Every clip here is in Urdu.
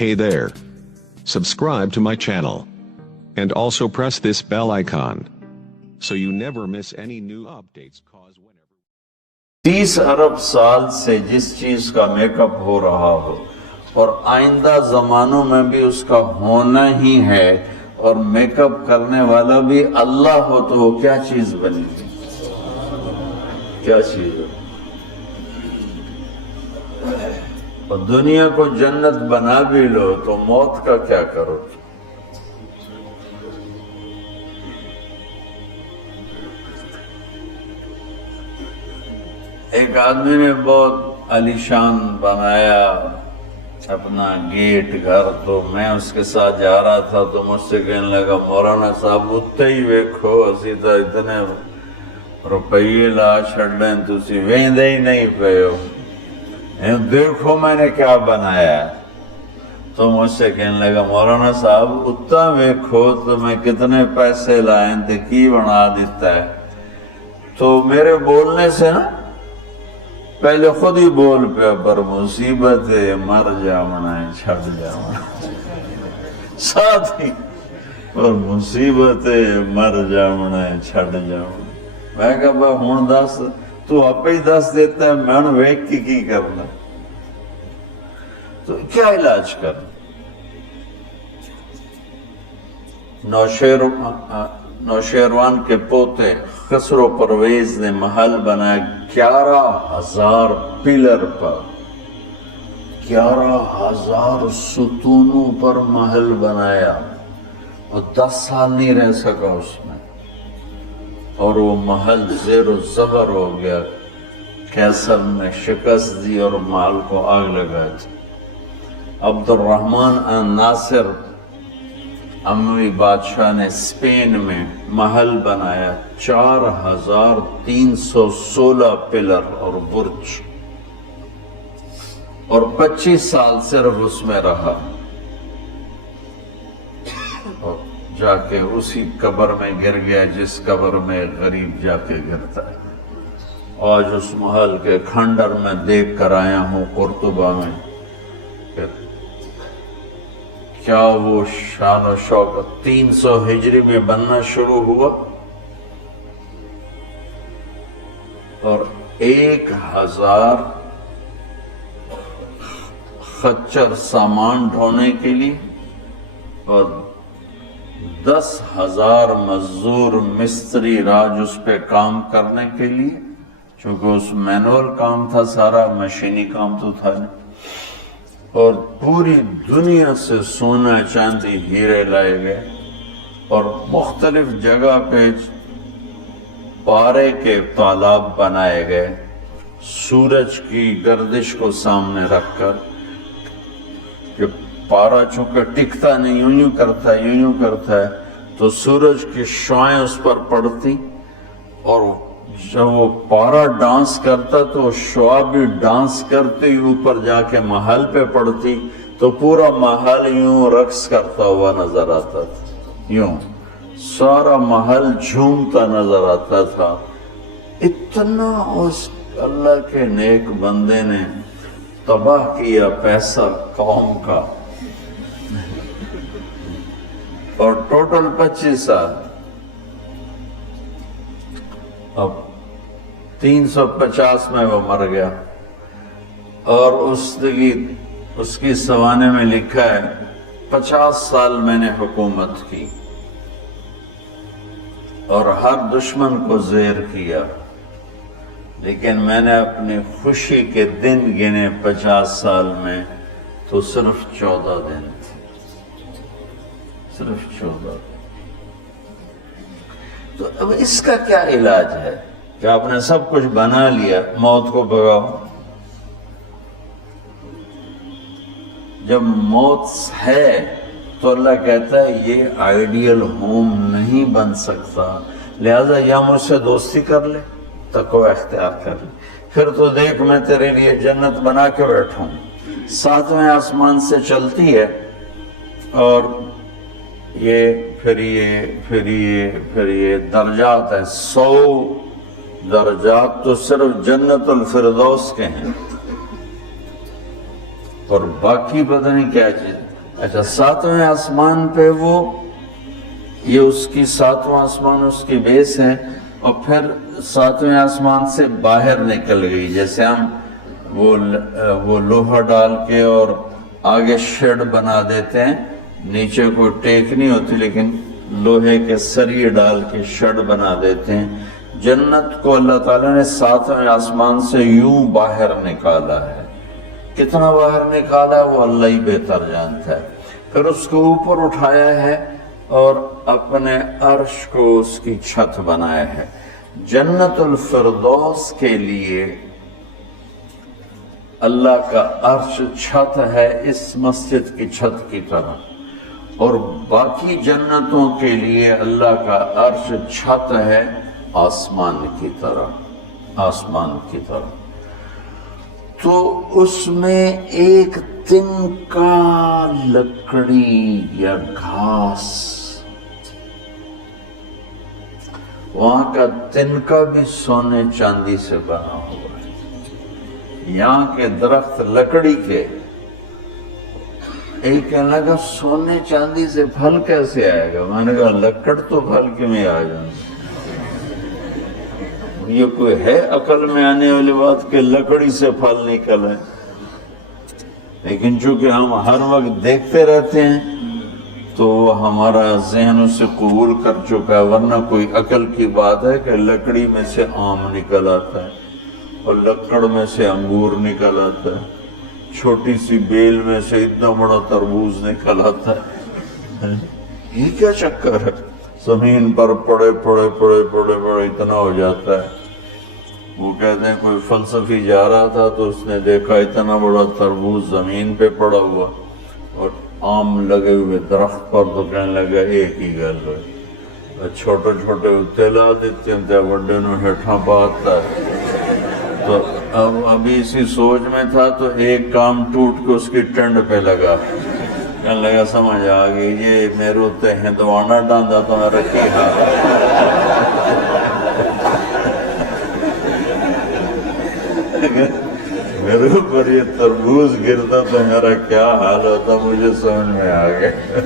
Hey there. Subscribe to my channel. And also press this bell icon. So you never miss any new updates. Cause whenever 30 ارب سال سے جس چیز کا میک اپ ہو رہا ہو اور آئندہ زمانوں میں بھی اس کا ہونا ہی ہے اور میک اپ کرنے والا بھی اللہ ہو تو وہ کیا چیز بنے گی؟ کیا چیز ہے؟ اور دنیا کو جنت بنا بھی لو تو موت کا کیا کرو؟ ایک آدمی نے بہت عالیشان بنایا اپنا گیٹ گھر، تو میں اس کے ساتھ جا رہا تھا تو مجھ سے کہنے لگا مولانا صاحب اتنے ہی ویکھو اسی تو اتنے روپیے لا چھڑ لیں تسی ویندے ہی نہیں پے ہو، دیکھو میں نے کیا بنایا۔ تو مجھ سے کہنے لگا مولانا صاحب اتنا ویکھو تو میں کتنے پیسے لائیں تے کی بنا دیتا ہے۔ تو میرے بولنے سے نا پہلے خود ہی بول پہ پر مصیبت ہے مر جاونا ہے چھڑ جاونا، ساتھ ہی پر مصیبت ہے مر جاونا ہے چھڑ جاونا۔ میں کہا بھائی ہون دس تو آپ ہی دس دیتا ہے میں نے ویک کی کرنا، تو کیا علاج کرنا؟ نوشیروان کے پوتے خسرو پرویز نے محل بنایا 11,000 پلر پر، 11,000 ستونوں پر محل بنایا اور 10 سال نہیں رہ سکا اس میں، اور وہ محل زیر و زبر ہو گیا۔ کیسر نے شکست دی اور محل کو آگ لگا دی۔ عبد الرحمن ناصر اموی بادشاہ نے اسپین میں محل بنایا 4,316 پلر اور برج، اور 25 سال صرف اس میں رہا، اور جا کے اسی قبر میں گر گیا جس قبر میں غریب جا کے گرتا ہے۔ آج اس محل کے کھنڈر میں دیکھ کر آیا ہوں قرطبہ میں، کیا وہ شان و شوکت 300 ہجری میں بننا شروع ہوا اور 1,000 خچر سامان ڈھونے کے لیے اور 10,000 مزدور مستری راج اس پہ کام کرنے کے لیے، چونکہ اس مینول کام تھا سارا، مشینی کام تو تھا نہیں، اور پوری دنیا سے سونا چاندی ہیرے لائے گئے، اور مختلف جگہ پہ پارے کے تالاب بنائے گئے سورج کی گردش کو سامنے رکھ کر، کہ پارا چونکہ ٹکتا نہیں یوں کرتا ہے یوں کرتا ہے تو سورج کی شعائیں اس پر پڑتی، اور جب وہ پارا ڈانس کرتا تو شعا بھی ڈانس کرتے ہی اوپر جا کے محل پہ پڑتی، تو پورا محل یوں رقص کرتا ہوا نظر آتا تھا، یوں سارا محل جھومتا نظر آتا تھا۔ اتنا اس اللہ کے نیک بندے نے تباہ کیا پیسہ قوم کا، اور ٹوٹل 25 سال، اب 350 میں وہ مر گیا، اور اس کی سوانے میں لکھا ہے 50 سال میں نے حکومت کی اور ہر دشمن کو زیر کیا، لیکن میں نے اپنی خوشی کے دن گنے 50 سال میں تو صرف 14 دن تھے، صرف 14۔ تو اب اس کا کیا علاج ہے کہ آپ نے سب کچھ بنا لیا، موت کو بھگاؤ؟ جب موت ہے تو اللہ کہتا ہے یہ آئیڈیل ہوم نہیں بن سکتا، لہذا یا مجھ سے دوستی کر لے، تقوی اختیار کر لے، پھر تو دیکھ میں تیرے لیے جنت بنا کے بیٹھوں، 7ویں آسمان سے چلتی ہے، اور یہ پھر یہ درجات ہیں، 100 درجات تو صرف جنت الفردوس کے ہیں، اور باقی پتہ نہیں کیا چیز۔ اچھا، ساتویں آسمان پہ وہ، یہ اس کی ساتواں آسمان اس کی بیس ہے، اور پھر ساتویں آسمان سے باہر نکل گئی. جیسے ہم وہ لوہا ڈال کے اور آگے شیڈ بنا دیتے ہیں، نیچے کوئی ٹیک نہیں ہوتی لیکن لوہے کے سریے ڈال کے شیڈ بنا دیتے ہیں. جنت کو اللہ تعالیٰ نے ساتویں آسمان سے یوں باہر نکالا ہے. کتنا باہر نکالا ہے وہ اللہ ہی بہتر جانتا ہے. پھر اس کو اوپر اٹھایا ہے اور اپنے عرش کو اس کی چھت بنایا ہے. جنت الفردوس کے لیے اللہ کا عرش چھت ہے اس مسجد کی چھت کی طرح، اور باقی جنتوں کے لیے اللہ کا عرش چھت ہے آسمان کی طرح، آسمان کی طرح. تو اس میں ایک تنکا لکڑی یا گھاس، وہاں کا تنکا بھی سونے چاندی سے بنا ہوا ہے. یہاں کے درخت لکڑی کے، ایک کہنے لگا سونے چاندی سے پھل کیسے آئے گا؟ میں نے کہا لکڑ تو پھل کے میں آ جائیں. یہ کوئی ہے عقل میں آنے والی بات کہ لکڑی سے پھل نکل ہے؟ لیکن چونکہ ہم ہر وقت دیکھتے رہتے ہیں تو ہمارا ذہن اسے قبول کر چکا ہے. ورنہ کوئی عقل کی بات ہے کہ لکڑی میں سے آم نکل آتا ہے اور لکڑ میں سے انگور نکل آتا ہے، چھوٹی سی بیل میں سے اتنا بڑا تربوز نکل آتا ہے. یہ کیا چکر ہے؟ زمین پر پڑے پڑے پڑے پڑے پڑے اتنا ہو جاتا ہے. وہ کہتے ہیں کوئی فلسفی جا رہا تھا تو اس نے دیکھا اتنا بڑا تربوز زمین پہ پڑا ہوا اور آم لگے ہوئے درخت پر، تو کہنے لگا ایک ہی گل ہے، چھوٹے چھوٹے اتلا دیتے ہیں بڑے نو ہیٹھاں پاتا ہے. تو اب ابھی اسی سوچ میں تھا تو ایک کام ٹوٹ کے اس کی ٹنڈ پہ لگا. کہنے لگا سمجھ آ گئی، یہ میرے اتنے ہندوانا ڈاندا تو میں رکھی میرے اوپر یہ تربوز گرتا تو میرا کیا حال ہوتا، مجھے سمجھ میں آ گیا.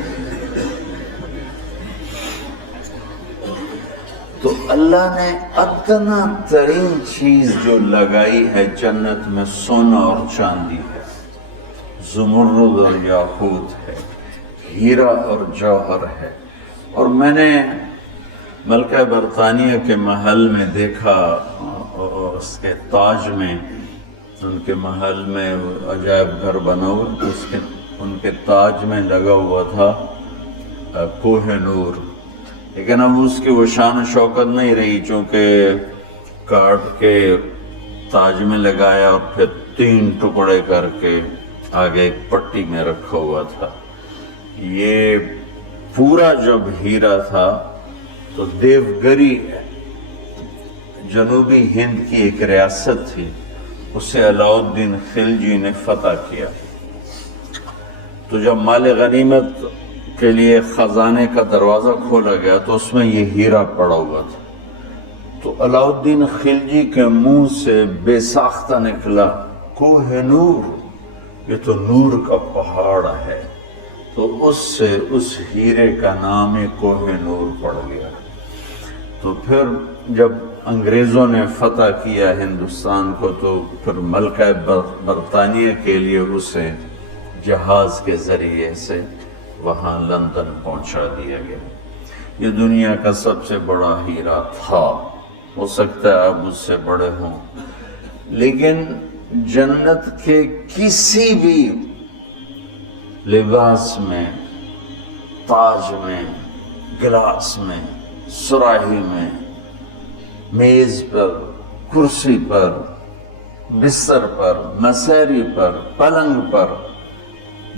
تو اللہ نے ادنا ترین چیز جو لگائی ہے جنت میں سونا اور چاندی ہے، زمرد اور یاقوت ہے، ہیرا اور جوہر ہے. اور میں نے ملکہ برطانیہ کے محل میں دیکھا، اس کے تاج میں، ان کے محل میں عجائب گھر بنا ہوا، ان کے تاج میں لگا ہوا تھا کوہ نور. لیکن اب اس کی وہ شان و شوکت نہیں رہی، چونکہ کاٹ کے تاج میں لگایا اور پھر 3 ٹکڑے کر کے آگے ایک پٹی میں رکھا ہوا تھا. یہ پورا جب ہیرا تھا تو دیوگری جنوبی ہند کی ایک ریاست تھی، اسے علاؤ الدین خلجی نے فتح کیا. تو جب مال غنیمت کے لیے خزانے کا دروازہ کھولا گیا تو اس میں یہ ہیرا پڑا ہوا تھا. تو علاؤ الدین خلجی کے منہ سے بے ساختہ نکلا کوہ نور، یہ تو نور کا پہاڑ ہے. تو اس سے اس ہیرے کا نام ہی کوہ نور پڑ گیا. تو پھر جب انگریزوں نے فتح کیا ہندوستان کو تو پھر ملکہ برطانیہ کے لیے اسے جہاز کے ذریعے سے وہاں لندن پہنچا دیا گیا. یہ دنیا کا سب سے بڑا ہیرا تھا، ہو سکتا ہے اب اس سے بڑے ہوں، لیکن جنت کے کسی بھی لباس میں، تاج میں، گلاس میں، سراہی میں، میز پر، کرسی پر، بستر پر، مسیری پر، پلنگ پر،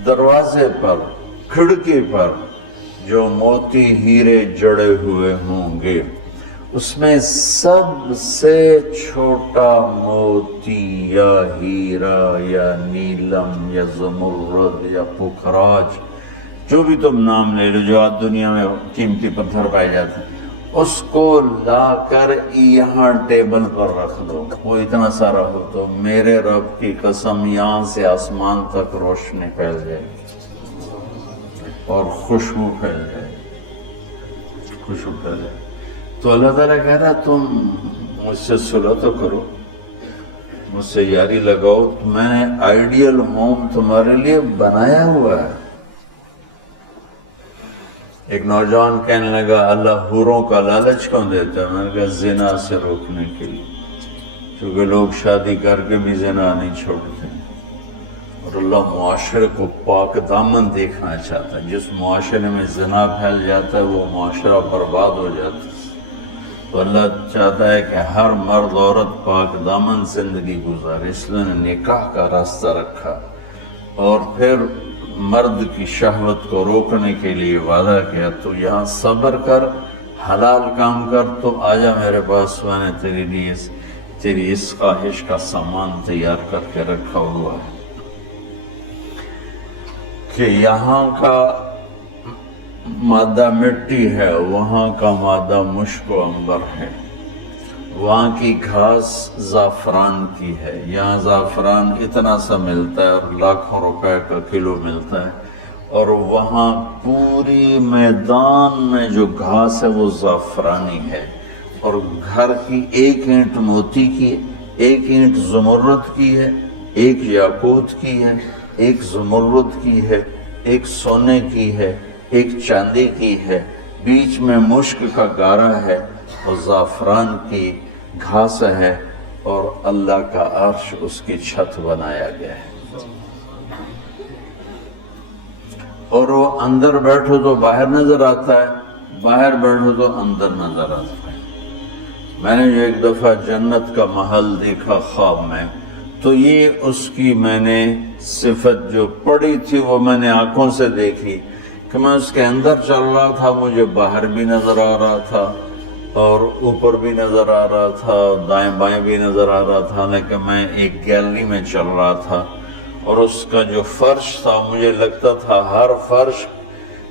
دروازے پر، کھڑکی پر جو موتی ہیرے جڑے ہوئے ہوں گے، اس میں سب سے چھوٹا موتی یا ہیرا یا نیلم یا زمرد یا پکھراج، جو بھی تم نام لے لو، جو آج دنیا میں قیمتی پتھر پائے جاتے ہیں، اس کو لا کر یہاں ٹیبل پر رکھ دو. وہ اتنا سارا ہو تو میرے رب کی قسم یہاں سے آسمان تک روشنی پھیل جائے. اور خوشبو پھیل جائے، خوشبو پھیل جائے. تو اللہ تعالیٰ کہہ رہا تم مجھ سے صلح تو کرو، مجھ سے یاری لگاؤ، میں نے آئیڈیل ہوم تمہارے لیے بنایا ہوا ہے. ایک نوجوان کہنے لگا اللہ حوروں کا لالچ کیوں دیتا ہے؟ میں نے کہا زنا سے روکنے کے لیے، کیونکہ لوگ شادی کر کے بھی زنا نہیں چھوڑتے، اور اللہ معاشرے کو پاک دامن دیکھنا چاہتا ہے. جس معاشرے میں زنا پھیل جاتا ہے وہ معاشرہ برباد ہو جاتا ہے. تو اللہ چاہتا ہے کہ ہر مرد عورت پاک دامن زندگی گزارے، اس لیے نکاح کا راستہ رکھا. اور پھر مرد کی شہوت کو روکنے کے لیے وعدہ کیا تو یہاں صبر کر، حلال کام کر، تو آجا میرے پاس، میں نے تیرے لیے تیری اس خواہش کا سامان تیار کر کے رکھا ہوا ہے. کہ یہاں کا مادہ مٹی ہے، وہاں کا مادہ مشک و عنبر ہے، وہاں کی گھاس زعفران کی ہے، یہاں زعفران اتنا سا ملتا ہے اور لاکھوں روپے کا کلو ملتا ہے، اور وہاں پوری میدان میں جو گھاس ہے وہ زعفرانی ہے. اور گھر کی ایک اینٹ موتی کی ہے، ایک اینٹ زمرد کی ہے، ایک یاقوت کی ہے، ایک زمرد کی ہے، ایک سونے کی ہے، ایک چاندی کی ہے، بیچ میں مشک کا گارا ہے اور زعفران کی گھاس ہے، اور اللہ کا عرش اس کی چھت بنایا گیا ہے. اور وہ اندر بیٹھو تو باہر نظر آتا ہے، باہر بیٹھو تو اندر نظر آتا ہے. میں نے جو ایک دفعہ جنت کا محل دیکھا خواب میں، تو یہ اس کی میں نے صفت جو پڑی تھی وہ میں نے آنکھوں سے دیکھی کہ میں اس کے اندر چل رہا تھا، مجھے باہر بھی نظر آ رہا تھا اور اوپر بھی نظر آ رہا تھا، دائیں بائیں بھی نظر آ رہا تھا، لیکن میں ایک گیلری میں چل رہا تھا. اور اس کا جو فرش تھا مجھے لگتا تھا ہر فرش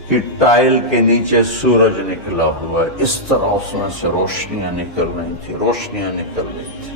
کی ٹائل کے نیچے سورج نکلا ہوا ہے، اس طرح اس میں سے روشنیاں نکل رہی تھی، روشنیاں نکل رہی تھی.